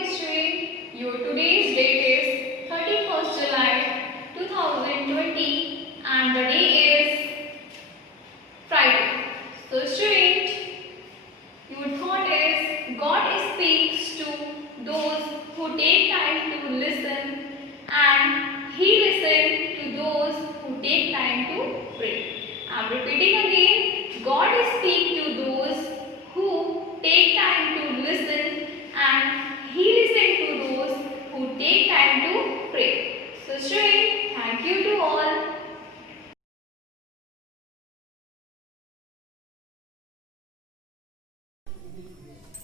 history. Your today's date is 31st July 2020 and the day is Friday. So student, your thought is God speaks to those who take time to listen and He listens to those who take time to pray. I am repeating again, God speaks to those who take time to listen and He listens to those who take time to pray. So student, thank you to all.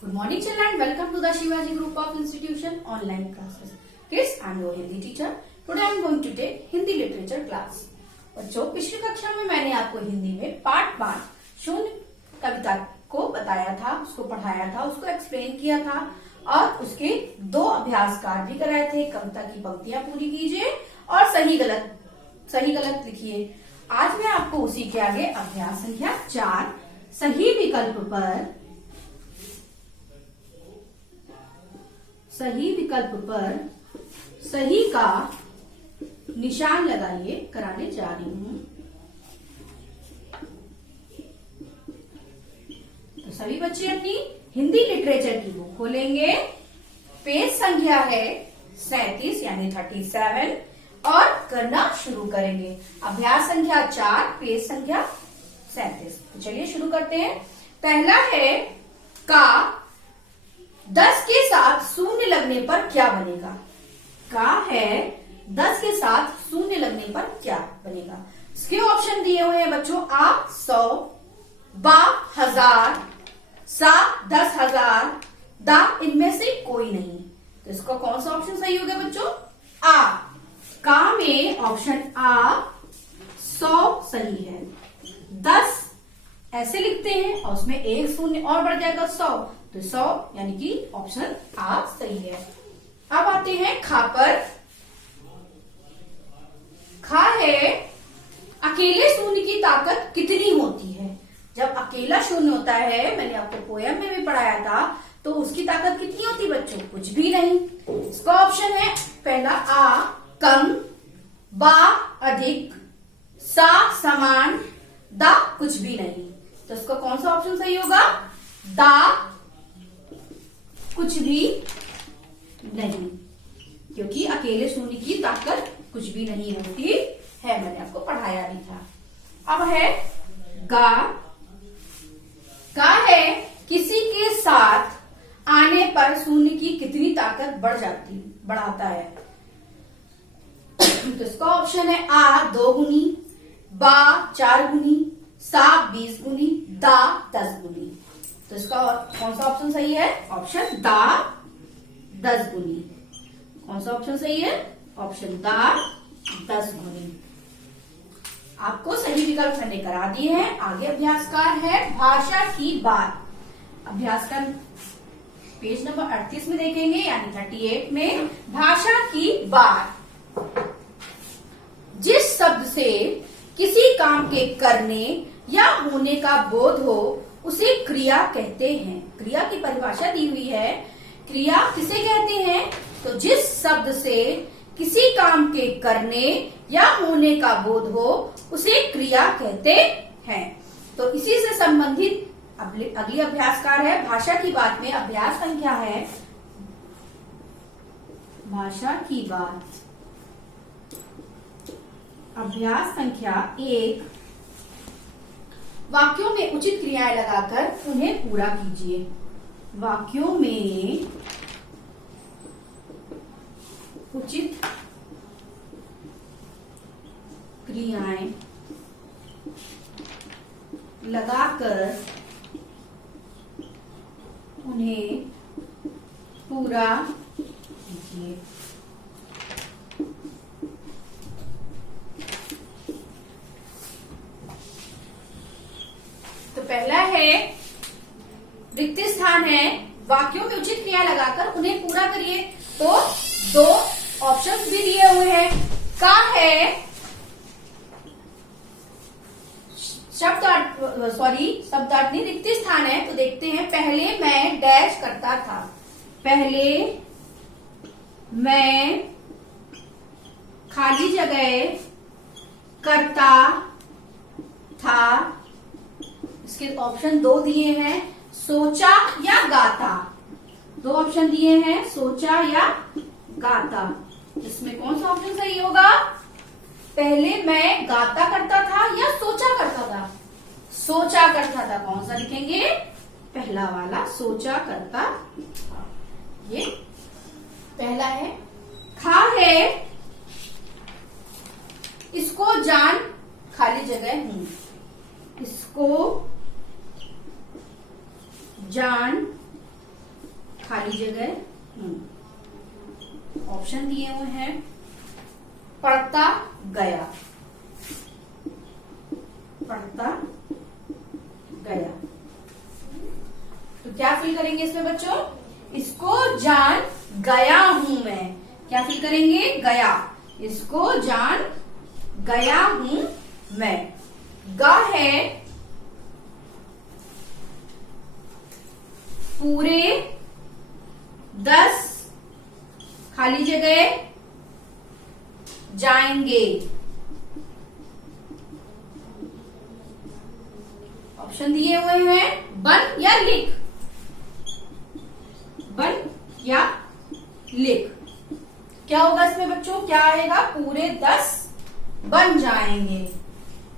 Good morning children, welcome to the Shivaji Group of Institution online classes. Kids, I am your Hindi teacher. Today I am going to take Hindi literature class. बच्चों, पिछली कक्षा में मैंने आपको हिंदी में पाठ 5 शून्य कविता को बताया था, उसको पढ़ाया था, उसको एक्सप्लेन किया था और उसके 2 अभ्यास कार्य भी कराए थे। कविता की पंक्तियां पूरी कीजिए और सही गलत लिखिए। आज मैं आपको उसी के आगे अभ्यास संख्या 4 सही विकल्प पर सही का निशान लगाइए कराने जा रही हूं। तो सभी बच्चे अपनी हिंदी लिटरेचर की बुक खोलेंगे। पेज संख्या है 37 यानी 37 और करना शुरू करेंगे। अभ्यास संख्या 4 पेज संख्या 37। तो चलिए शुरू करते हैं। पहला है का 10 के साथ शून्य लगने पर क्या बनेगा। का है 10 के साथ शून्य लगने पर क्या बनेगा। इसके ऑप्शन दिए हुए हैं बच्चों। आ 100, बा 1000, सा 10,000, दा इनमें से कोई नहीं। तो इसका कौन सा ऑप्शन सही होगा बच्चों। आ का में ऑप्शन आ 100 सही है। 10 ऐसे लिखते हैं और उसमें एक शून्य और बढ़ जाएगा 100, तो 100 यानी कि ऑप्शन आ सही है। अब आते हैं खा पर। खा है अकेले शून्य की ताकत कितनी होती है। जब अकेला शून्य होता है, मैंने आपको पोयम में भी पढ़ाया था, तो उसकी ताकत कितनी होती बच्चों, कुछ भी नहीं। इसका ऑप्शन है पहला आ कम, बा अधिक, सा समान, दा कुछ भी नहीं। तो इसका कौन सा ऑप्शन सही होगा। दा कुछ भी नहीं, क्योंकि अकेले शून्य की ताकत कुछ भी नहीं होती है, मैंने आपको पढ़ाया भी था। अब है गा। गा है किसी के साथ आने पर शून्य की कितनी ताकत बढ़ाता है। तो इसका ऑप्शन है आ 2 गुनी, बा 4 गुनी, सा 20 गुनी, दा 10 गुनी। तो इसका कौन सा ऑप्शन सही है। ऑप्शन दा 10 गुनी। कौन सा ऑप्शन सही है। ऑप्शन दा 10 गुनी। आपको सही विकल्प मैंने करा दिए हैं। आगे अभ्यासकार है भाषा की बात। अभ्यासकार पेज नंबर 38 में देखेंगे यानी 38 में भाषा की बात। जिस शब्द से किसी काम के करने या होने का बोध हो उसे क्रिया कहते हैं। क्रिया की परिभाषा दी हुई है। क्रिया किसे कहते हैं। तो जिस शब्द से किसी काम के करने या होने का बोध हो उसे क्रिया कहते हैं। तो इसी से संबंधित अगली अभ्यासकार है भाषा की बात में। अभ्यास संख्या है भाषा की बात। अभ्यास संख्या 1। वाक्यों में उचित क्रियाएं लगाकर उन्हें पूरा कीजिए। वाक्यों में उचित क्रियाएं लगाकर उन्हें पूरा कीजिए। तो पहला है रिक्त स्थान है, वाक्यों में उचित क्रिया लगाकर उन्हें पूरा करिए। तो 2 ऑप्शंस भी दिए हुए हैं। का है शब्दार्थ नहीं रिक्त स्थान है। तो देखते हैं पहले मैं डैश करता था। पहले मैं खाली जगह करता था। इसके ऑप्शन दो दिए हैं, सोचा या गाता। दो ऑप्शन दिए हैं, सोचा या गाता। इसमें कौन सा ऑप्शन सही होगा? पहले मैं गाता करता था या सोचा करता था? सोचा करता था। कौन सा लिखेंगे? पहला वाला, सोचा करता था। ये पहला है। खा है, इसको जान खाली जगह हूं। इसको जान खाली जगह हूं। ऑप्शन दिए हुए हैं, पढ़ता गया, पढ़ता गया। तो क्या फिल करेंगे इसमें बच्चों? इसको जान गया हूं मैं। क्या फिल करेंगे? गया। इसको जान गया हूं मैं। गा है, पूरे 10 खाली जगह जाएंगे। ऑप्शन दिए हुए हैं, बन या लिख। बन या लिख। क्या होगा इसमें बच्चों? क्या आएगा? पूरे 10 बन जाएंगे।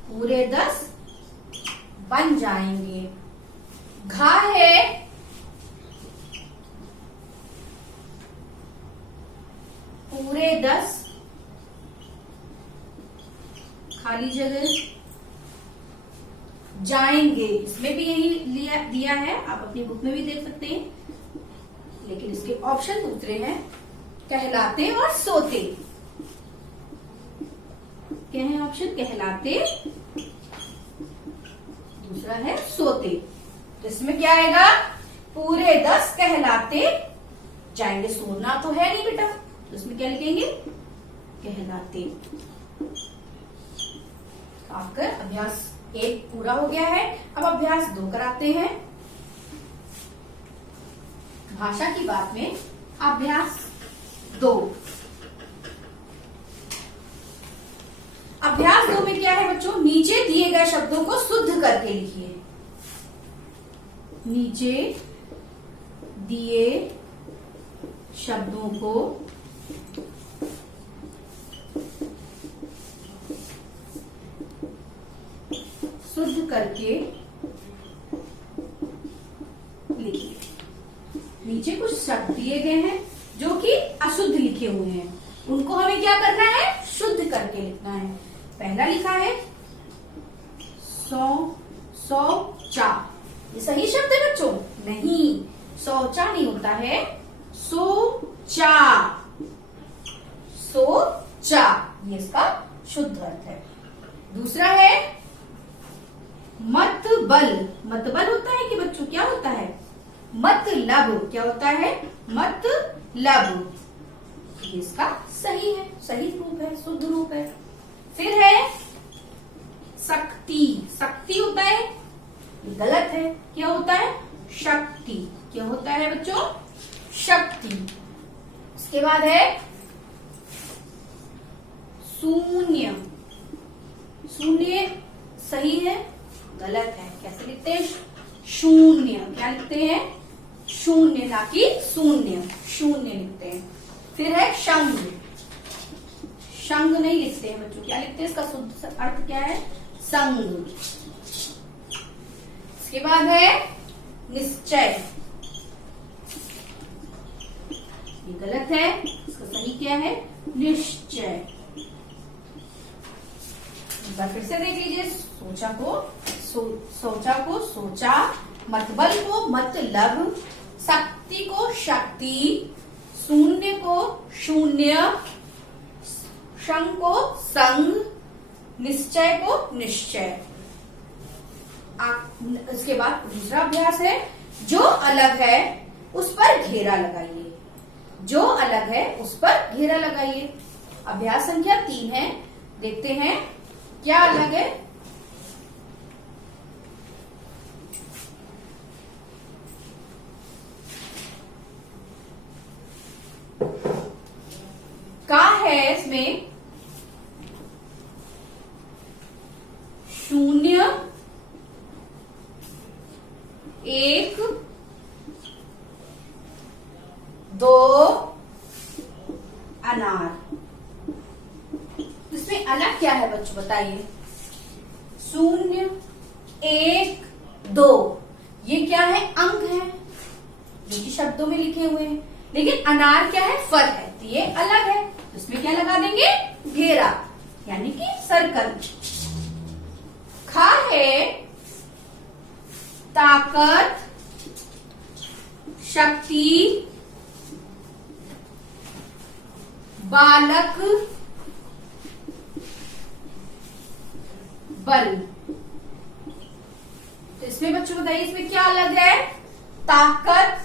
पूरे 10 बन जाएंगे। घा है, पूरे 10 खाली जगह जाएंगे। इसमें भी यही दिया है, आप अपनी बुक में भी देख सकते हैं, लेकिन इसके ऑप्शन दूसरे हैं, कहलाते और सोते। क्या है ऑप्शन? कहलाते, दूसरा है सोते। तो इसमें क्या आएगा? पूरे 10 कहलाते जाएंगे। सोना तो है नहीं बेटा, तो इसमें क्या लिखेंगे? कहलाते। आपका अभ्यास 1 पूरा हो गया है। अब अभ्यास 2 कराते हैं। भाषा की बात में अभ्यास 2। अभ्यास 2 में क्या है बच्चों? नीचे दिए गए शब्दों को शुद्ध करके लिखिए। नीचे दिए शब्दों को शुद्ध करके लिखिए। नीचे कुछ शब्द दिए गए हैं जो कि अशुद्ध लिखे हुए हैं, उनको हमें क्या करना है? शुद्ध करके लिखना है। पहला लिखा है शौचा। ये सही शब्द है बच्चों? नहीं, शौचा नहीं होता है, सोचा। सोचा, ये इसका शुद्ध अर्थ है। दूसरा है मतबल। मतबल होता है कि बच्चों क्या होता है? मतलब। क्या होता है? मतलब। ये इसका सही है, सही रूप है, शुद्ध रूप है। फिर है शक्ति। शक्ति होता है, ये गलत है। क्या होता है? शक्ति। क्या होता है बच्चों? शक्ति। इसके बाद है शून्य। शून्य सही है, गलत है। कैसे लिखते हैं? शून्य। क्या लिखते हैं? शून्य, ना कि शून्य। शून्य लिखते हैं। फिर है शंग। शंग नहीं लिखते हैं बच्चों। क्या लिखते हैं? इसका शुद्ध अर्थ क्या है? संग। इसके बाद है निश्चय। ये गलत है, इसका सही क्या है? निश्चय। एक बार फिर से देख लीजिए। सोचा को सोचा, मतबल को मतलब, शक्ति को शक्ति, शून्य को शून्य, संग को संग, निश्चय को निश्चय। इसके बाद दूसरा अभ्यास है, जो अलग है उस पर घेरा लगाइए। जो अलग है उस पर घेरा लगाइए। अभ्यास संख्या 3 है, देखते हैं क्या अलग है। शून्य, एक, दो अनार। इसमें अलग क्या है बच्चों बताइए? शून्य, एक, दो, ये क्या है? अंक है जो कि शब्दों में लिखे हुए हैं, लेकिन अनार क्या है? फल है, तो ये अलग है। तो इसमें क्या लगा देंगे? घेरा, यानी कि सर्कल। खा है ताकत, शक्ति, बालक, बल। तो इसमें बच्चों बताइए इसमें क्या अलग है? ताकत,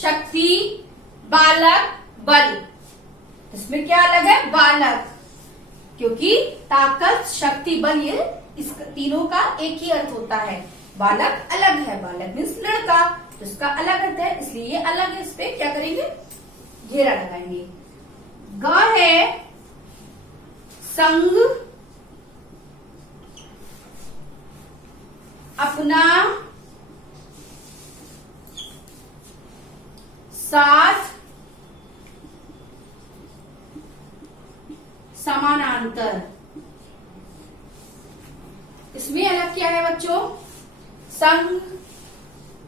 शक्ति, बालक, बल। इसमें क्या अलग है? बालक, क्योंकि ताकत, शक्ति, बल ये इस तीनों का एक ही अर्थ होता है। बालक अलग है, बालक मीन्स लड़का, तो इसका अलग अर्थ है, इसलिए ये अलग है। इस पे क्या करेंगे? घेरा लगाएंगे। ग है संग, अपना, साथ, समानांतर। इसमें अलग क्या है बच्चों? संग,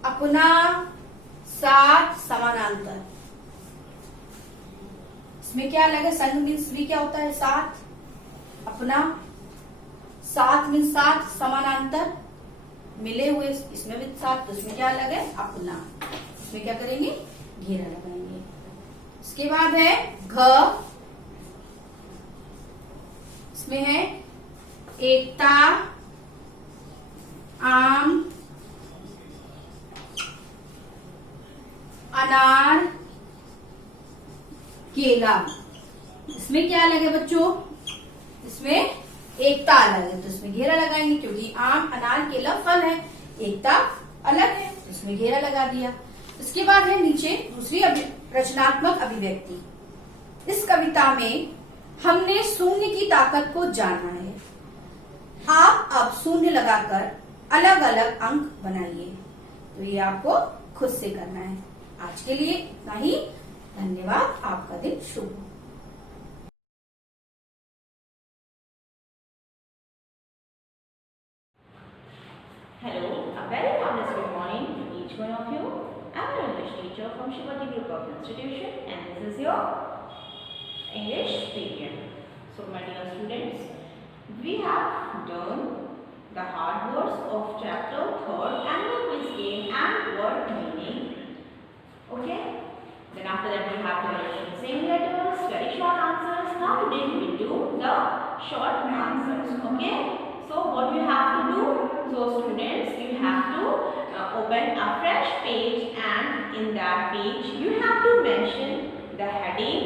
अपना, साथ, समानांतर। इसमें क्या अलग है? संग मीन्स भी क्या होता है? साथ, अपना, साथ मीन्स साथ, समानांतर मिले हुए, इसमें भी साथ, तो इसमें क्या अलग है? अपना। इसमें क्या करेंगे? घेरा लगाएंगे। इसके बाद है घ, इसमें है एकता, आम, अनार, केला। इसमें क्या अलग है बच्चों? इसमें एकता अलग है, तो इसमें घेरा लगाएंगे, क्योंकि आम, अनार, केला फल है, एकता अलग है, तो इसमें घेरा लगा दिया। इसके बाद है नीचे दूसरी रचनात्मक अभिव्यक्ति। इस कविता में हमने शून्य की ताकत को जाना है। आप अब शून्य लगाकर अलग अलग अंक बनाइए। तो ये आपको खुद से करना है। आज के लिए इतना ही। धन्यवाद। आपका दिन शुभ हो। Hello, a very honest good morning to each one of you. I'm your English teacher from Shivati Group of Institution, and this is your English period. So, my dear students, we have done the hard words of chapter 3rd annual quiz game and word meaning. Okay? Then after that we have the same letters, very short answers. Now today we will do the short answers. Okay? So what you have to do? So students, you have to open a fresh page, and in that page you have to mention the heading,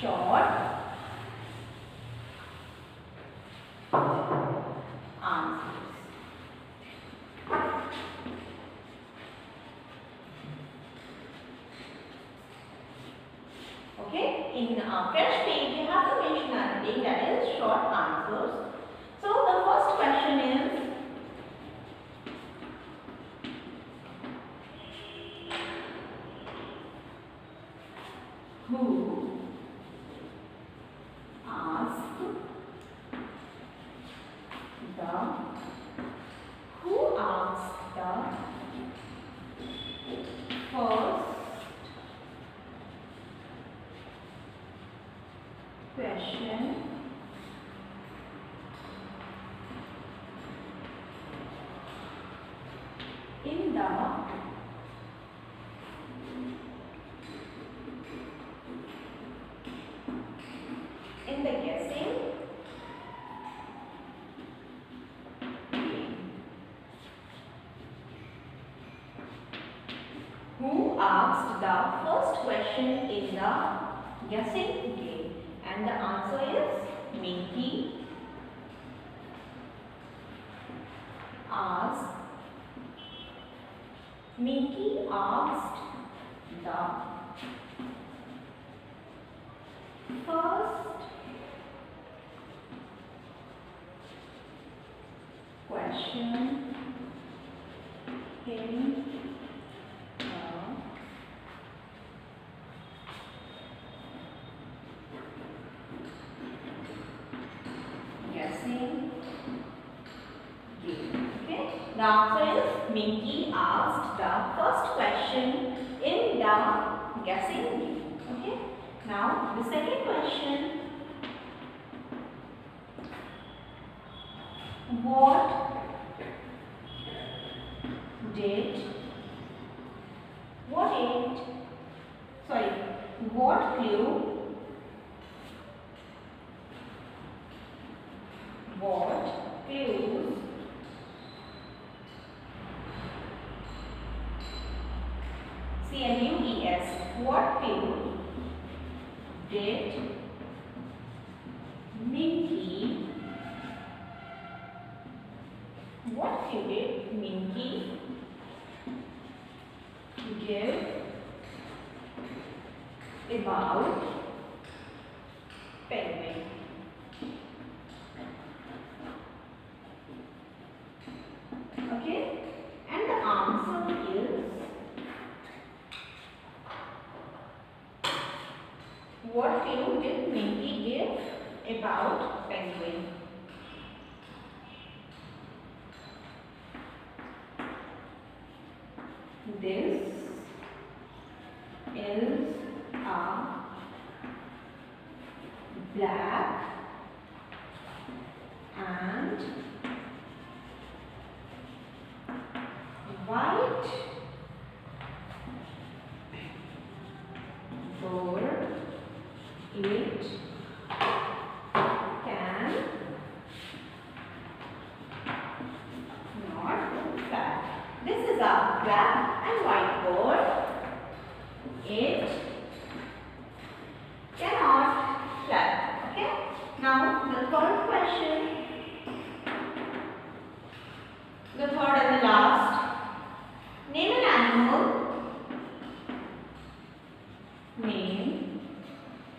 short answers. Okay, in a fresh page you have to mention a heading, that is short answers. So the first question is, who asked the first question in the guessing game. Who asked the first question in the guessing game? And the answer is Minky asked. Minky asked the first question in guessing game. Okay. The answer is Minky asked the first question in the guessing game. Okay. Now the second question. What clues CLUES, what clue did Minky give about penguin? Okay, and the answer is what clue did Minky give about penguin? This is a black and white bird. It can not fly. This is a black and white bird. It cannot fly. Okay. Now the third question. The third and the last. Name an animal. Name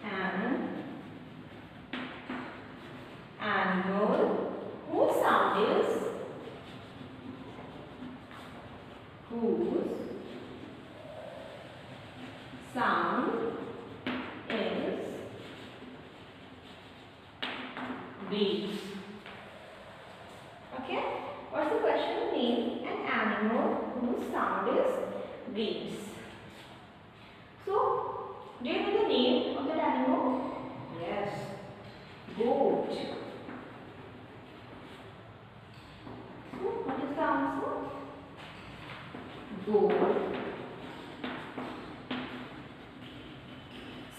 an animal whose sound is breeds. Okay? What's the question? Name an animal whose sound is breeds. So, do you know the name of that animal? Yes. Goat. So, what is the answer? Goat.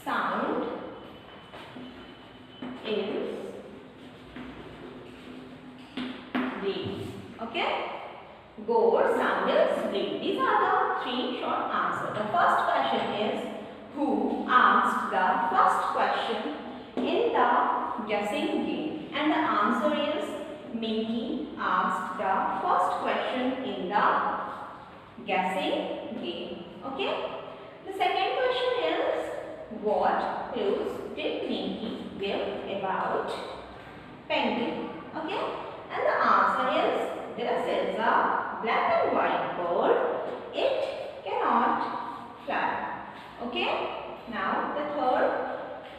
Sound is breed. Okay? Goat, sound is breed. These are the three short answers. The first question is who asked the first question in the guessing game, and the answer is Minky asked the first question in the guessing game. Okay? The second question is what clues did Minky give about penguin? Okay? And the answer is this is a black and white bird. It cannot fly. Okay? Now the third,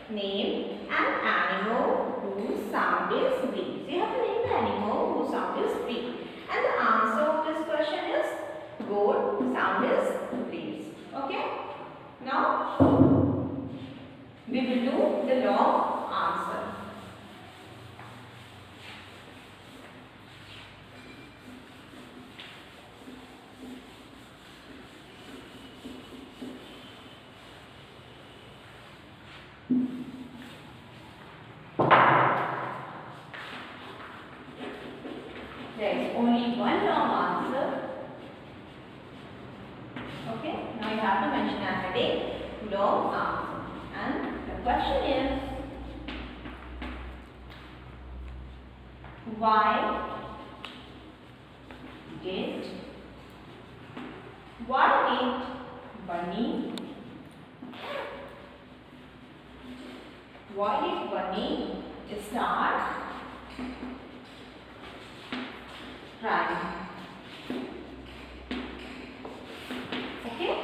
name an animal whose sound is breed. So you have to name the animal whose sound is breed. And the answer of this question is goat, sound is breed. Okay? Now we will do the long answer. There is only one long answer. Okay, now you have to mention after the long answer. And the question is why did Bunny start crying. Okay?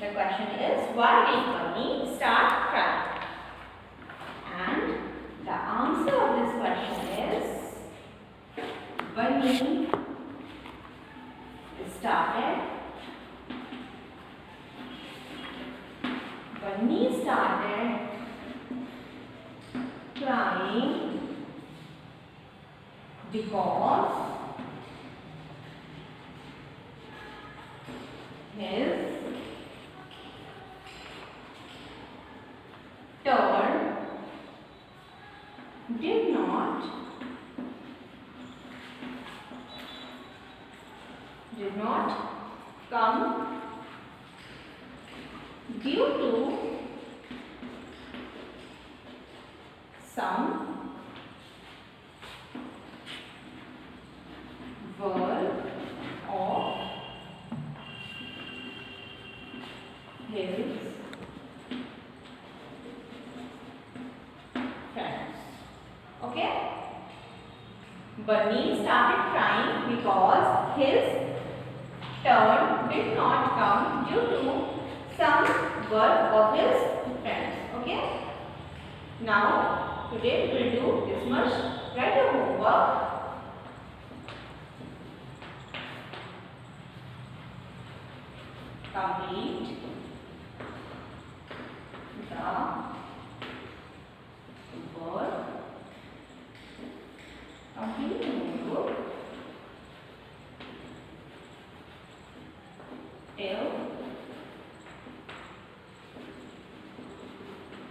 The question is, why did Bunny start crying? And the answer of this question is, Bunny started crying because his turn did not come due to some work of his friends. Okay? Bunny started crying because his turn did not come due to some work of his friends. Okay? Now, today we will do this much. Write your homework. Complete the work. Complete the notebook till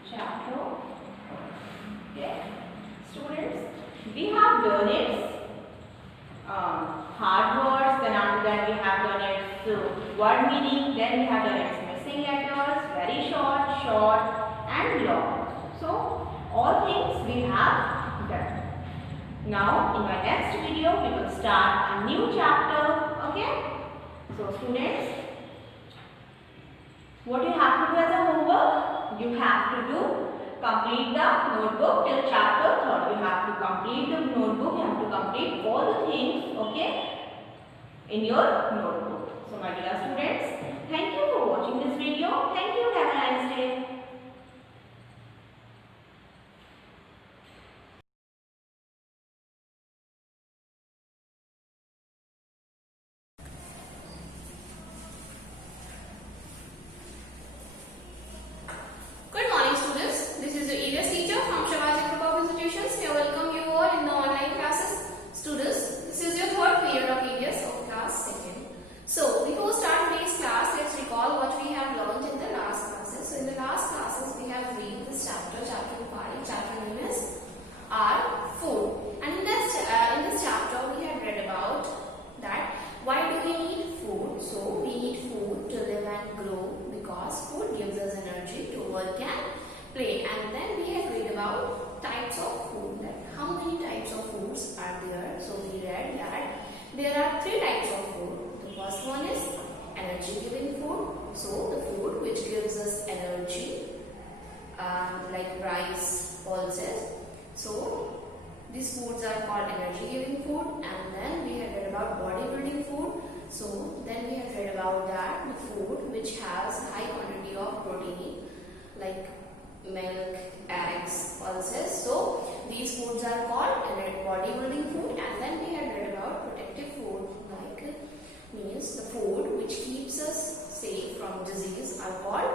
chapter. Okay, students, we have done it. Hard words. Then after that we have done it. So word meaning. Then we have done it missing letters. Very short, and long. So all things we have done. Now in my next video we will start a new chapter. Okay. So students, what you have to do as a homework? You have to complete the notebook till chapter 3rd. You have to complete the notebook. You have to complete all the things, okay, in your notebook. So my dear students, thank you for watching this video. Thank you. Have a nice day. Good morning, students. This is your EVS teacher from Shivaji Group of Institutions. We welcome you all in the online classes. Students, this is your third period of EVS of class 2nd. So, before start today's class, let's recall what we have learned in the last classes. So, in the last classes, we have read this chapter 5. Chapter name is Our Food. And in this chapter, we have read about that why do we need food? So, we need food to live and grow because food gives us energy to work and play. And then we have read about types of food, that how many types of foods are there. So we read that there are 3 types of food. The first one is energy giving food. So the food which gives us energy, like rice, pulses. So these foods are called energy giving food. And then we have read about bodybuilding food. So then we have read about that the food which has high quantity of protein, like milk, eggs, pulses. So these foods are called bodybuilding food. And then we have read about protective food, like means the food which keeps us safe from disease are called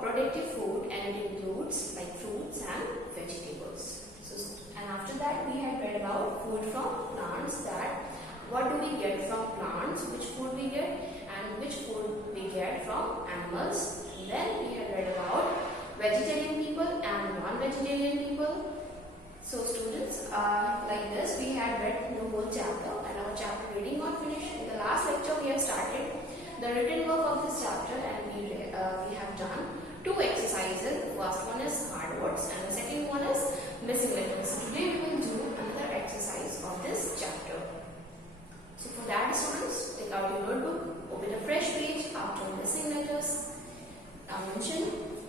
protective food, and it includes like fruits and vegetables. So, and after that we have read about food from plants, that what do we get from plants, which food we get, and which food we get from animals. And then we have read about vegetarian people and non-vegetarian people. So students, like this we had read the whole chapter, and our chapter reading got finished. In the last lecture we have started the written work of this chapter, and we have done 2 exercises. The first one is hard words and the second one is missing letters. Today we will do another exercise of this chapter. So for that, students, take out your notebook, open a fresh page after missing letters, mention.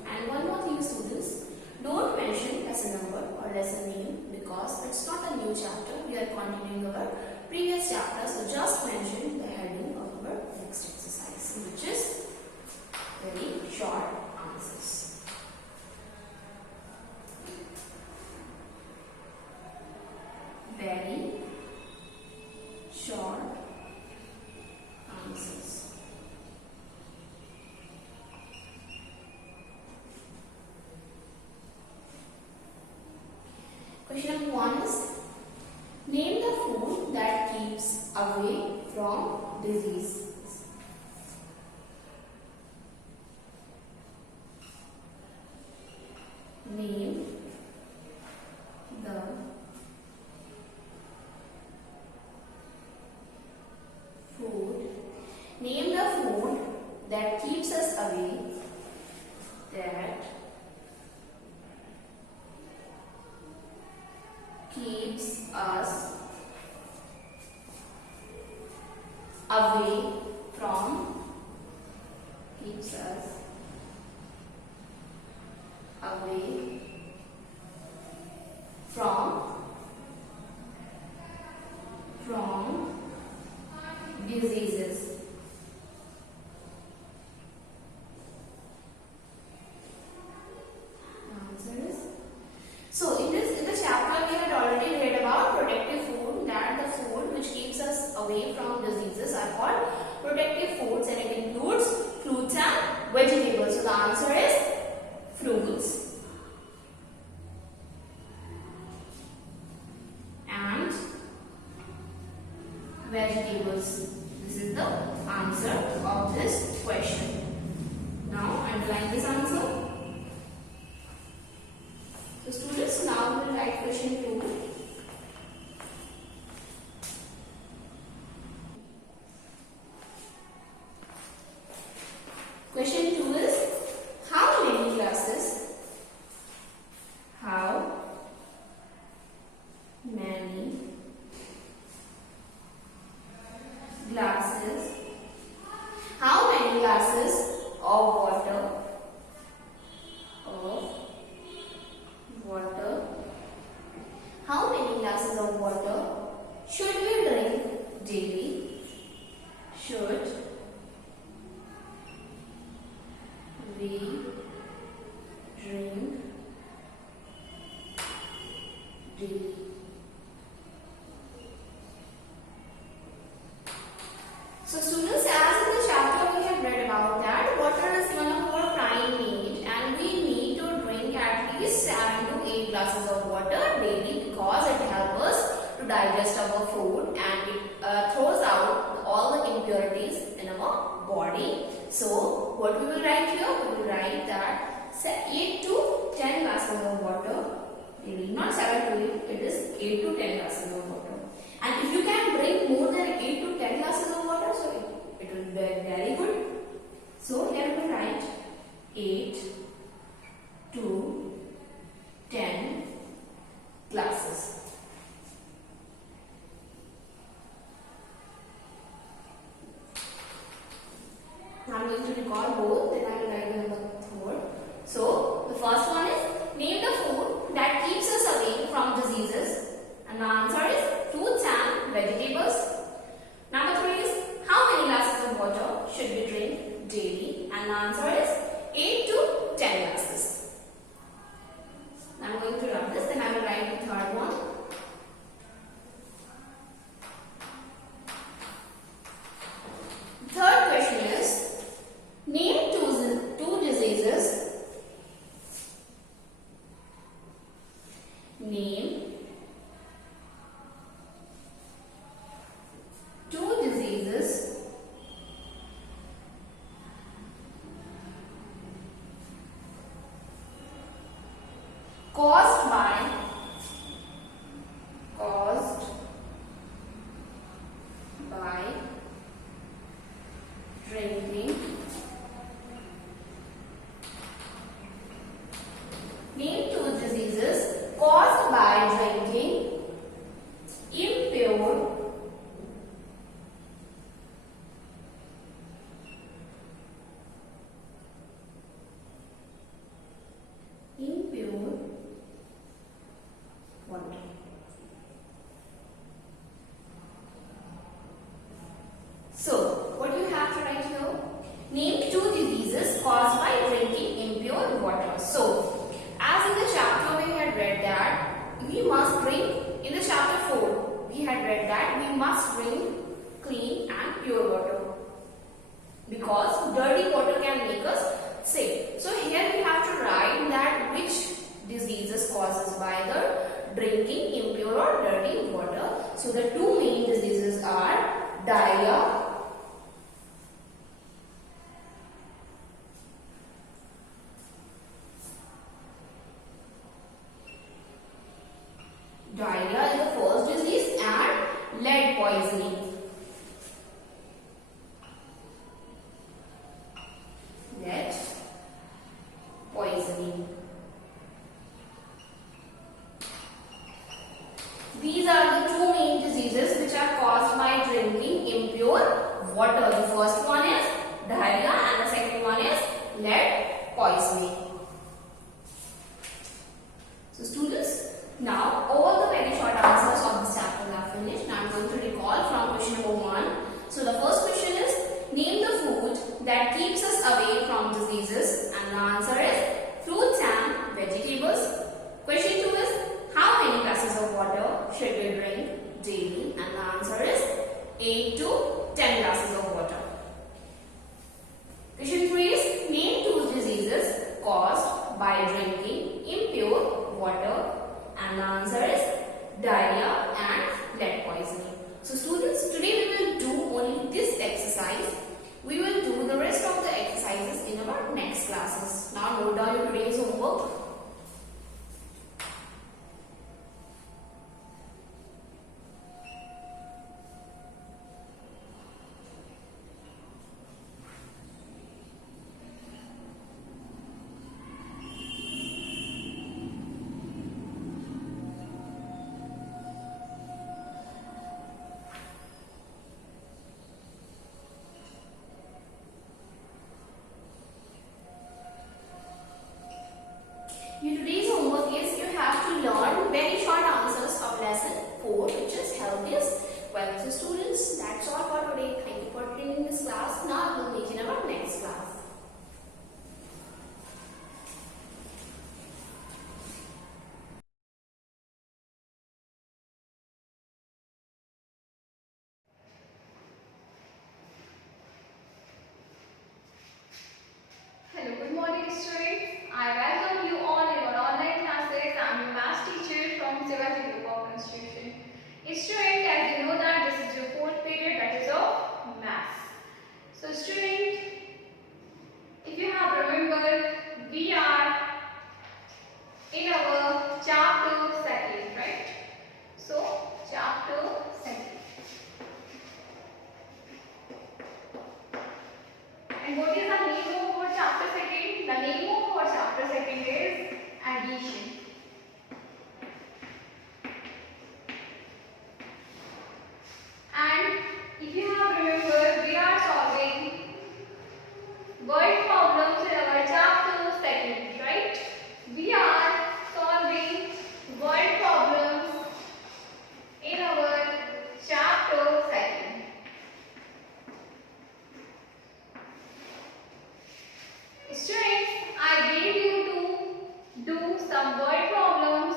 And one more thing, students, don't mention lesson number or lesson name because it's not a new chapter. We are continuing our previous chapter. So just mention the heading of our next exercise, which is very short answers. Very short answers. Question number 1 is, name the food that keeps away from disease. Name the food. Name the food that keeps us away. That keeps us away from. Keeps us away from diseases. Answers. So in the chapter we had already read about protective food, that the food which keeps us away from diseases are called protective foods, and it includes fruits and vegetables. So the answer is fruits and vegetables. This is the answer of this question. Now underline this answer. So students, now we will write question 2. Question 2 is, how many glasses? How many glasses? How many glasses of water? How many glasses of water should we drink daily? Should we drink daily? So students, as in the chapter we have read about that water is one of our prime need, and we need to drink at least 7 to 8 glasses of water daily, because it helps us to digest our food and it throws out all the impurities in our body. So what we will write here? We will write that 8 to 10 glasses of water daily, not 7 to 8, it is 8 to 10 glasses of water. And if you can drink more than 8 to 10 glasses of water, so it will be very good. So here we write 8 to 10 glasses. I am going to record both, then I will write the number 3rd. So the first one is, name the food that keeps us away from diseases, and the answer is fruits and vegetables. Number 3 is, how many glasses of water should we drink daily, and the answer is 8 to 10 glasses. I am going to rub this, then I will write the 3rd one. Third question is, name two diseases. Name two diseases caused by drinking. Name two diseases caused by drinking impure So the two main diseases are diarrhea is the first disease and lead poisoning. Lead poisoning. These are the two main diseases which are caused by drinking impure water. The first one is diarrhea and the second one is lead poisoning. So students, now all the very short answers of this chapter are finished. Now I am going to recall from question number 1. So the first question is, name the food that keeps us away from diseases, and the answer is fruits and vegetables. Question 2 is, how many glasses of water should we drink daily, and the answer is 8 to 10 glasses of water. Question 3 is, name 2 diseases caused by drinking impure water, and the answer is diarrhea and lead poisoning. So students, today we will do only this exercise. We will do the rest of the exercises in our next classes. Now note down your today's homework. Your today's homework is you have to learn very short answers of lesson 4, which is healthiest. Well, so students, that's all for today. Thank you for attending this class. Now we will meet in our next class. Hello, good morning students. I welcome you all in our online classes. I am your maths teacher from Shivaji Group of Institution. Student, as you know that this is your fourth period, that is of maths. So student, if you have remembered, we are in our chapter 2, right? So chapter 2. And what is the name of our chapter 2? The name of our chapter 2 is addition. And if you have remembered, we are solving word problems in our chapter 2, right? We are solving word problems in our chapter 2. Students, I gave you to do some word problems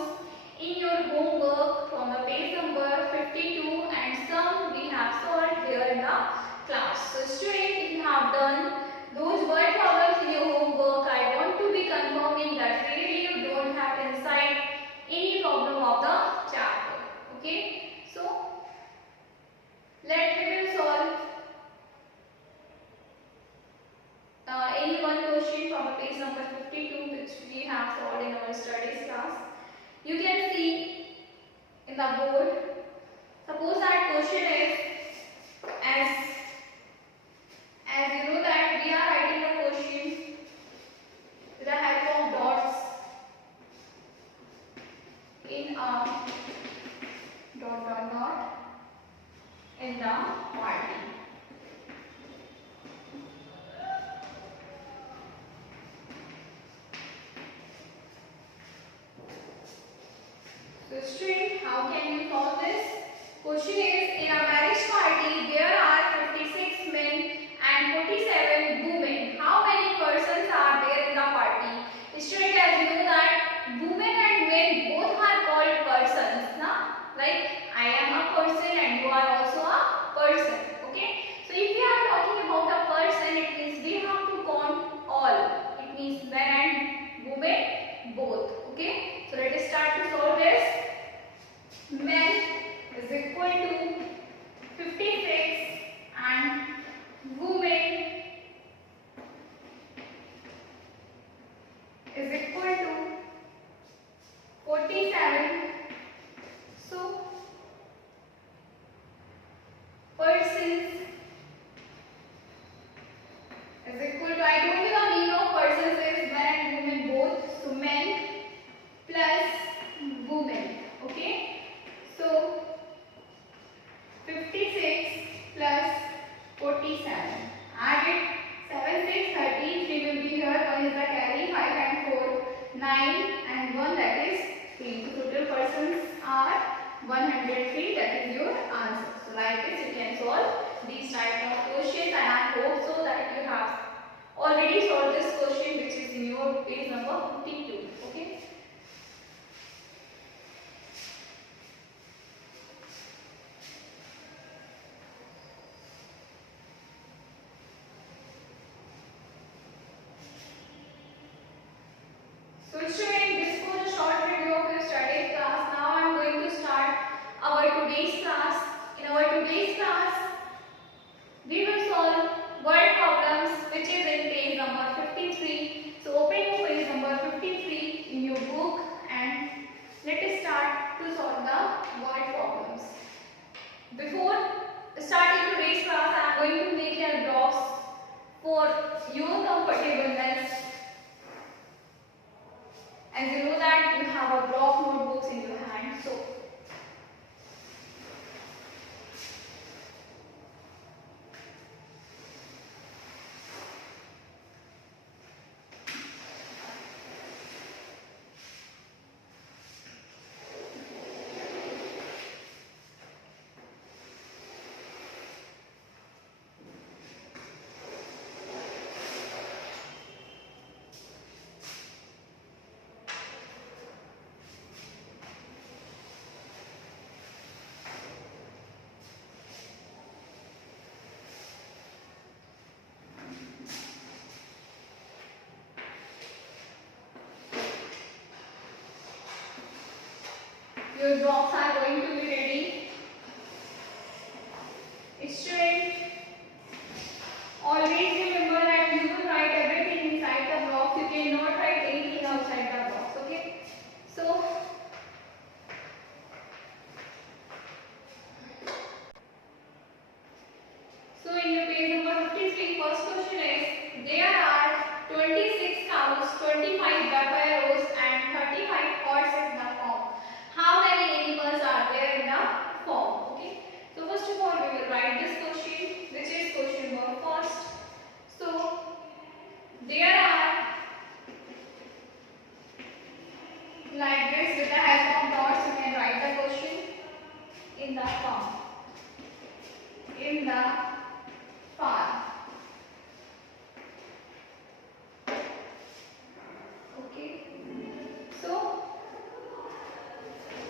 in your homework from the page number 52, and some we have solved here in the class. So students, if you have done those word problems in your homework, I want to be confirming that really you don't have inside any problem of the chapter. Okay, so we will solve any one question from the page number 52, which we have solved in our studies class. You can see in the board. Suppose that question is as you know that we are writing the question with the help of dots in a dot in the party. So student, how can you solve this? Question is, in a marriage party there are 56 men and 47 women. How many persons are there in the party? Student, as you know that women and men both are called persons, na? Like I am a person and you are also a person. Okay? So if we are talking about a person, it means we have to count all. It means men and women both. Okay? So let us start to solve this. Men is equal is equal to 47. So persons is equal to, I told you the meaning of persons is men and women both. So men plus women. Okay. So 56 plus 47. Add it. 7, 6, 13. 3 will be here. 1 is the carry. 5 and 4, 9 and 1, that is 3. So total persons are 103. That is your answer. So like this you can solve these type of questions, and I hope so that you have already solved this question which is in your page number 52. Okay. So students, this was a short review of your studies class. Now I am going to start our today's class. In our today's class, we will solve word problems which is in page number 53. So open your page number 53 in your book and let us start to solve the word problems. Before starting today's class, I am going to make your blocks for your comfortableness. As you know that you have a block notebooks in your hand. So your blocks are going to be ready. Students, always remember that you will write everything inside the box. You cannot write anything outside the box. Okay? So in your page number 53, first question is, there are 26 cows, 25 buffaloes and 35 horses in the farm. How many animals are there in the farm? Okay. So first of all, we will write this question, which is question number first. So there are, like this, with the help of dots, you can write the question in the farm. In the farm. Okay. So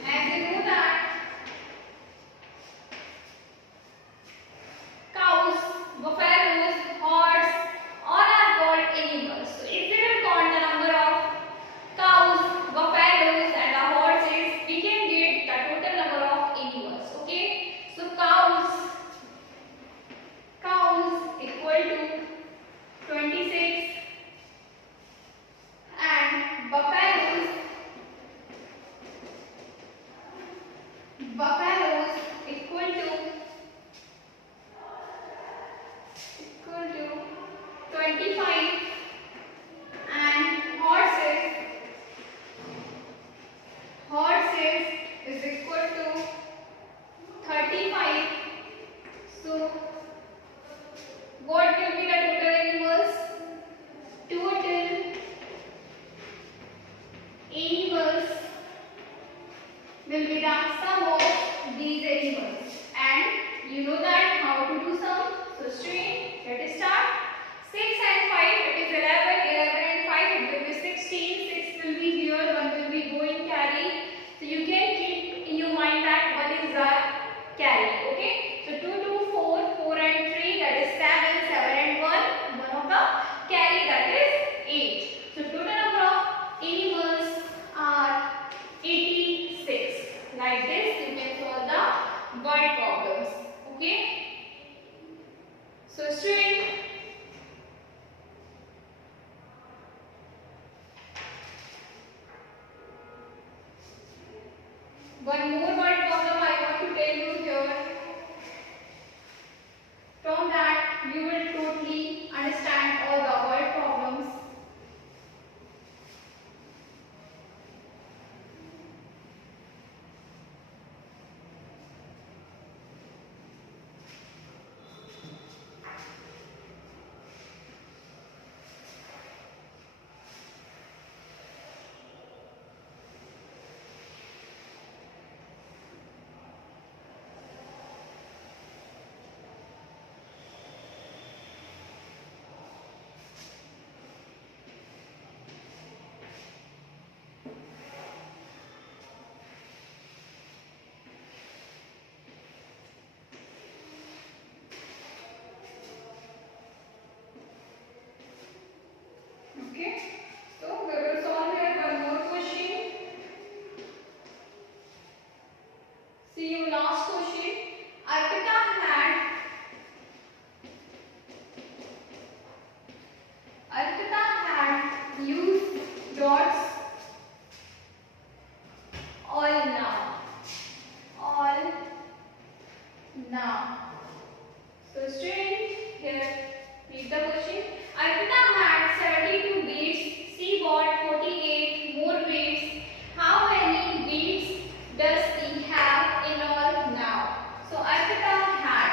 as you know that cows, buffaloes, horse, all are called animals. So if we will count the number of cows, buffaloes and the horses, we can get the total number of animals. Okay. So cows equal to 26 and buffaloes equal to 25 and horses is equal to 35. So what will be the total animals? Total animals will be the sum of these animals. And you know that how to do sum. So student, let us start. 6 and 5, it is 11. 11 and 5, it will be 16. 6 will be here, 1 will be going carry. So you can keep in your mind that 1 is the carry. Okay. So 2, 2, 4, 4 and 3, that is 7. 7 and 1, 1 of the carry, that is 8. So total number of animals are 86. Like this, One more word problem I want to tell you here. From that you will totally understand all the word problems. Okay, so we will solve here one more question. See you last question. Arpita had used dots all now. All now. So student, here read the question. Arpita had 72 beads. She bought 48 more beads. How many beads does he have in all now? So Arpita had.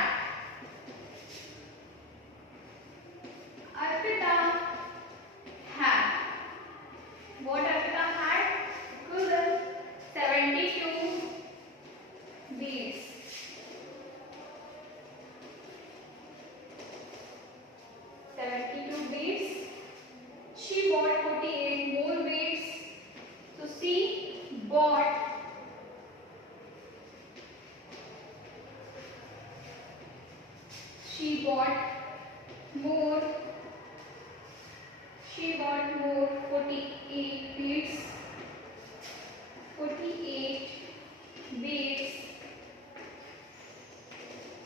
What Arpita had? Google. 72 beads. 72 beads. She bought 48 more beads. So she bought more. She bought more 48 beads. 48 beads.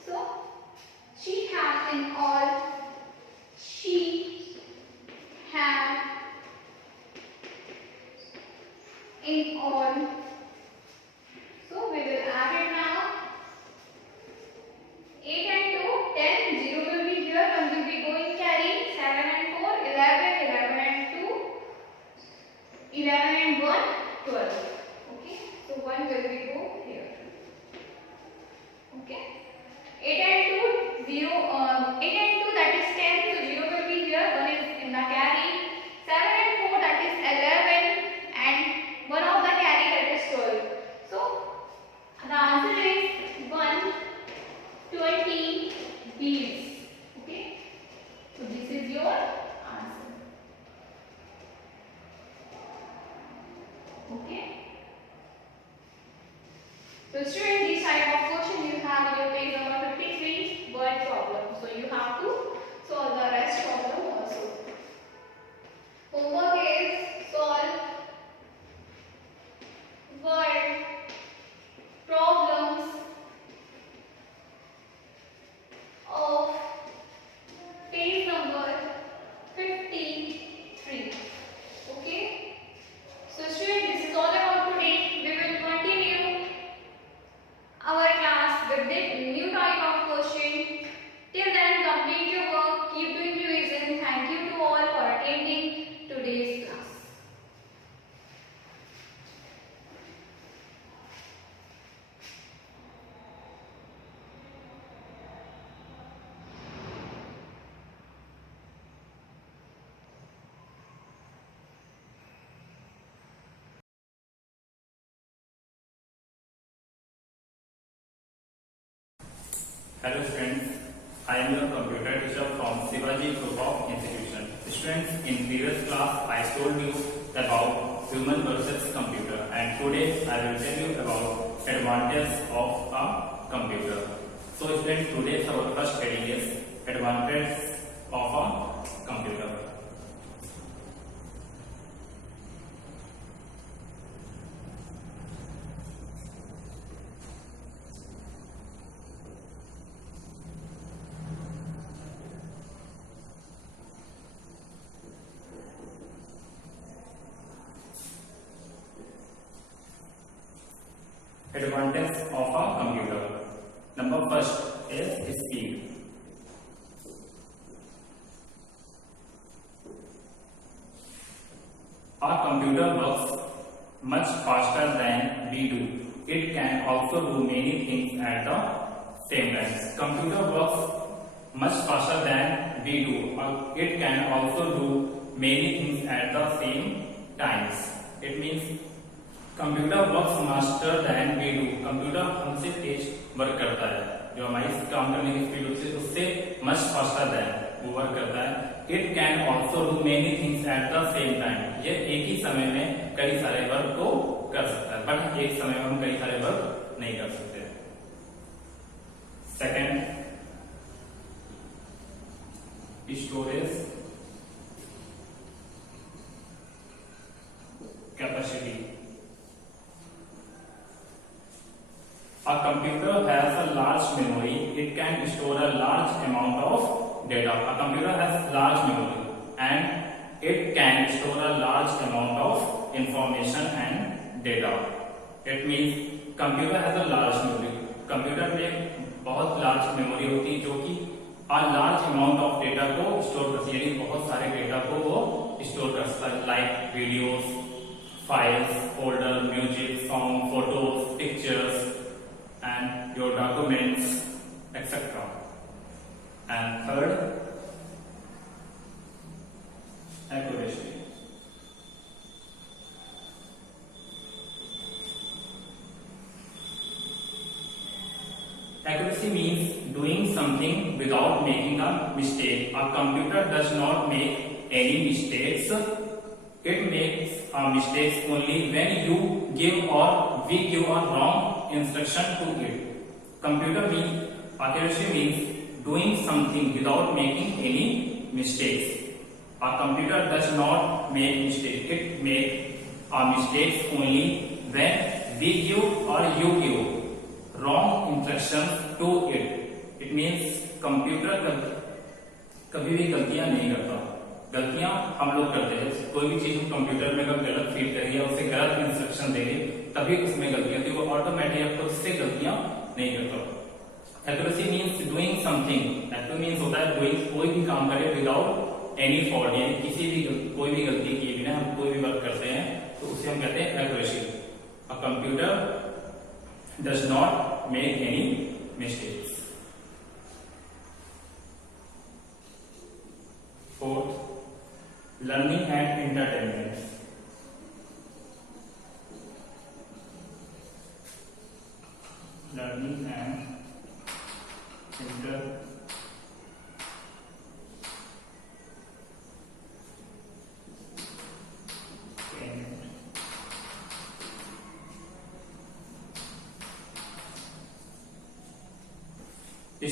So she had in all. She had in all. So we will add it now. 8 and 2, 10, 0 will be here, 1 will be going carry, 7 and 4, 11, 11 and 2, 11 and 1, 12. Okay, so 1 will be go here. Okay, 8 and 2, 0, 8 and 2 that is 10, so 0 will be here, 1 is in the carry, 7 and 4 that is 11 and 1 of the carry that is 12. So the answer is 120 beads. Okay, so this is your answer. Okay, so student, this type of question you have in your page number 53 word problem. So you have to solve the rest problem also. Homework is solve word problems of page number 53. Okay, so student, this is all about today. We will continue our class with the new type of question. Till then, complete your work, keep doing revision. Thank you to all for attending today's class. Hello students, I am your computer teacher from Shivaji Group of Institution. Students, in previous class I told you about human versus computer, and today I will tell you about advantage of a computer. So students, today our first heading is advantage of a computer. advantage of a computer. Number first is speed. A computer works much faster than we do. It can also do many things at the same time. Computer works much faster than we do. It can also do many things at the same times. It means computer works faster than we do. Computer हमसे तेज work करता है, जो हमारी काम करने की speed होती है उससे much faster than वो वर्क करता है. It can also do many things at the same time. ये एक ही समय में कई सारे वर्क को कर सकता है, बट एक समय में हम कई सारे वर्क नहीं कर सकते. Second, storage capacity. A computer has a large memory. It can store a large amount of data. A computer has large memory and it can store a large amount of information and data. It means computer has a large memory. Computer में बहुत large memory होती है जो कि a large amount of data को store करती है, यानी बहुत सारे data को वो store कर सकता है, like videos, files, folder, music, song, photos, pictures, and your documents, etc. And third, accuracy. Accuracy means doing something without making a mistake. A computer does not make any mistakes. It makes mistakes only when you give or we give a wrong instruction to it. Computer means accuracy means doing something without making any mistakes. A computer does not make mistakes. It makes mistakes only when we give or you give wrong instructions to it. It means computer कभी भी गलतियां नहीं करता. गलतियां हम लोग करते हैं. कोई भी चीज हम कंप्यूटर में अगर गलत फीड करेंगे या उसे गलत इंस्ट्रक्शन देंगे तभी उसमें गलतियां होती है. वो ऑटोमेटिक खुद से गलतियां नहीं करता. Accuracy means doing something. Accuracy means होता है डूइंग, कोई भी काम करे विदाउट एनी फॉल्ट, यानी किसी भी कोई भी गलती किए बिना हम कोई भी वर्क करते हैं तो उसे हम कहते हैं accuracy. A computer does not make any mistakes. Fourth, learning and entertainment. Learning and entertainment.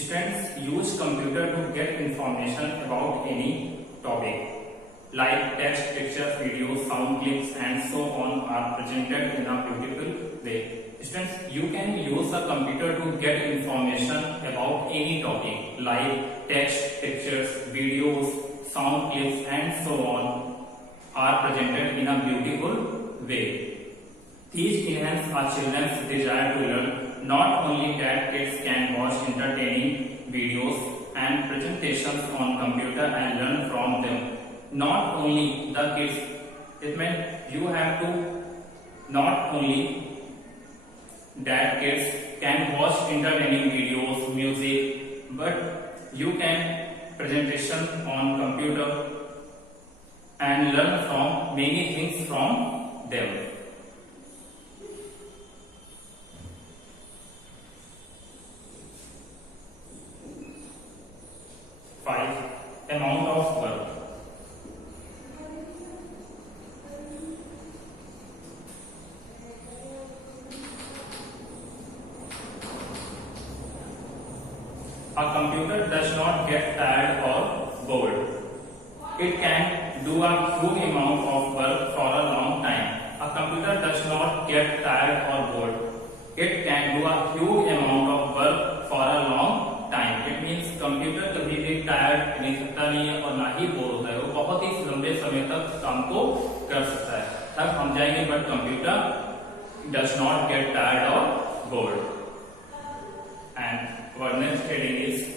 Students use computer to get information about any topic. Like text, pictures, videos, sound clips and so on are presented in a beautiful way. Students, you can use a computer to get information about any topic like text, pictures, videos, sound clips and so on are presented in a beautiful way. These enhance our children's desire to learn. Not only that, kids can watch entertaining videos and presentations on computer and learn from them. Not only the kids, it means you have to not only that kids can watch entertaining videos, music, but you can presentation on computer and learn from many things from them. Five, amount of work. A computer does not get tired or bored. It can do a huge amount of work for a long time. A computer does not get tired or bored. It can do a huge amount of work for a long time. It means computer कभी भी tired नहीं सकता नहीं है और ना ही bore होता है. वो बहुत ही लंबे समय तक काम को कर सकता है. तब हम जाएंगे, but computer does not get tired or board. And our next heading is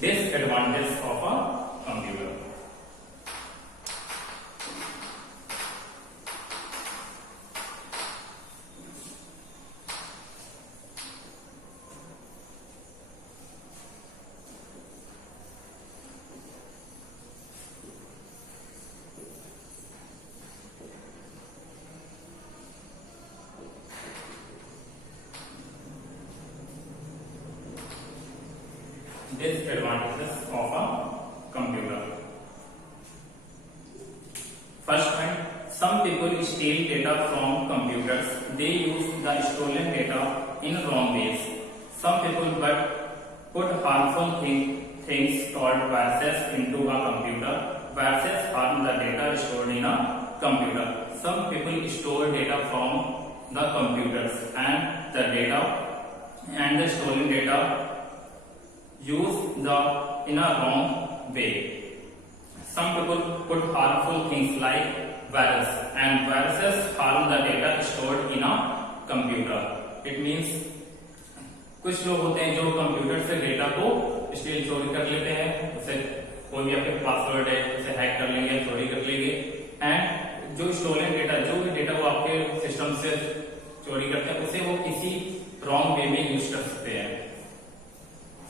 disadvantage of a computer. Disadvantages of a computer. First point, some people steal data from computers. They use the stolen data in wrong ways. Some people put harmful things called viruses into a computer. Viruses harm the data stored in a computer. Some people store data from the computers, and the data and the stolen data use in a wrong way. Some people put harmful things like virus, and viruses harm the data stored in a computer. It means कुछ लोग होते हैं जो computer से data को steel चोरी कर लेते हैं, उसे कोई भी आपके पासवर्ड है उसे हैक कर लेंगे, चोरी कर लेंगे, एंड जो स्टोलन डेटा, जो भी डेटा वो आपके सिस्टम से चोरी करते हैं उसे वो किसी रॉन्ग वे में यूज कर सकते हैं.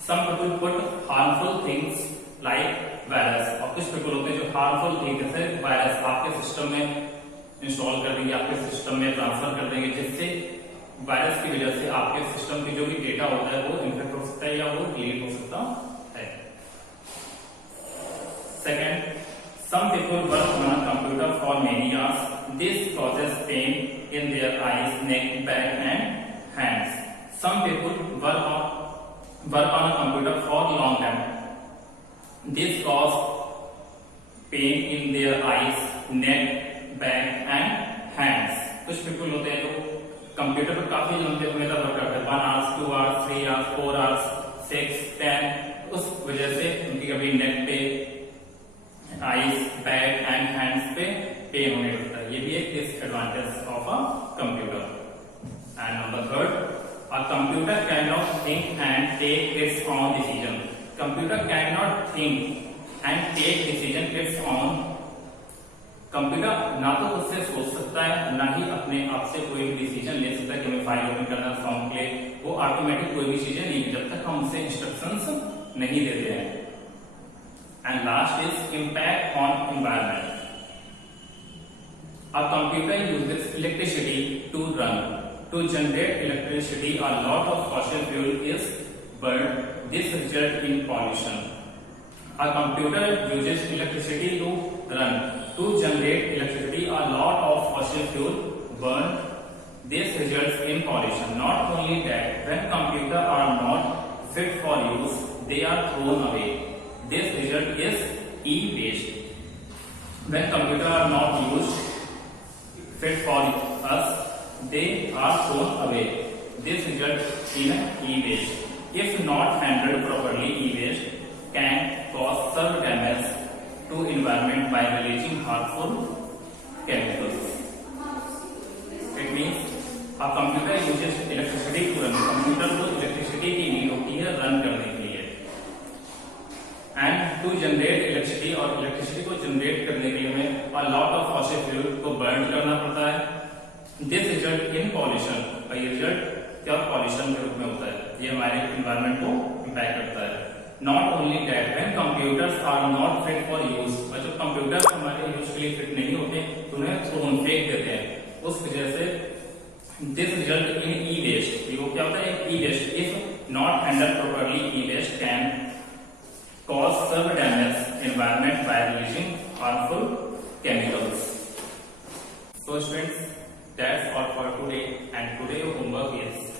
Some people put harmful things like virus, और कुछ people होते हैं जो harmful things जैसे वायरस आपके सिस्टम में इंस्टॉल कर देंगे, आपके सिस्टम में ट्रांसफर कर देंगे, जिससे वायरस की वजह से आपके सिस्टम की जो भी डेटा होता है वो इन्फेक्ट हो सकता है या वो डिलीट हो सकता है. Second, some people work on a computer for many hours. This causes pain in their eyes, neck, back, and hands. Some people work on a computer for a long time. This causes pain in their eyes, neck, back, and hands. कुछ people होते हैं जो computer पर काफी लंबे समय तक work करते हैं, 1 hours, 2 hours, 3 hours, 4 hours, 6, 10. उस वजह से उनकी कभी नेक पे, आईज, बैक एंड हैंड्स पे पेन होने लगता है. ये भी एक disadvantage of a computer. And number third, a computer cannot think and take its own decision. Computer cannot think and take decision its own. Computer ना तो उससे सोच सकता है, ना ही अपने आप से कोई भी डिसीजन ले सकता है कि हमें फाइल ओपन करना, फॉर्म के लिए वो ऑटोमेटिक कोई भी चीजें नहीं, जब तक हम उसे इंस्ट्रक्शंस नहीं देते हैं. And last is impact on environment. A computer uses electricity to run. To generate electricity, a lot of fossil fuel is burned. This results in pollution. A computer uses electricity to run. To generate electricity, a lot of fossil fuel burned. This results in pollution. Not only that, when computers are not fit for use, they are thrown away. This result is e-waste. When computers are not used fit for us, they are thrown away. This results in e-waste. If not handled properly, e-waste can cause severe damage to environment by releasing harmful chemicals. It means a computer uses electricity to run. Computer को electricity की need होती है run करने के लिए. And to generate electricity, और electricity को generate करने के लिए हमें a lot of fossil fuel को burn करना पड़ता है. This result in pollution. और ये रिजल्ट क्या पॉल्यूशन के रूप में होता है, ये हमारे इन्वायरमेंट को इम्पैक्ट करता है. Not only that, when computers are not fit for use, और जब कंप्यूटर हमारे यूज के लिए फिट नहीं होते तो उन्हें थ्रोन फेंक देते हैं. उस वजह से this result in e-waste. ये वो क्या होता है, e-waste. If not handled properly, e-waste can cause severe damage environment by releasing harmful chemicals. So students, that's all for today, and today your homework is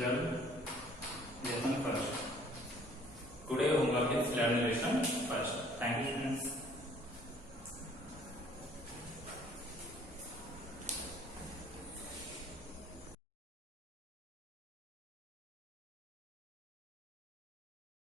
learn lesson first. Today your homework is learn lesson first. Thank you students.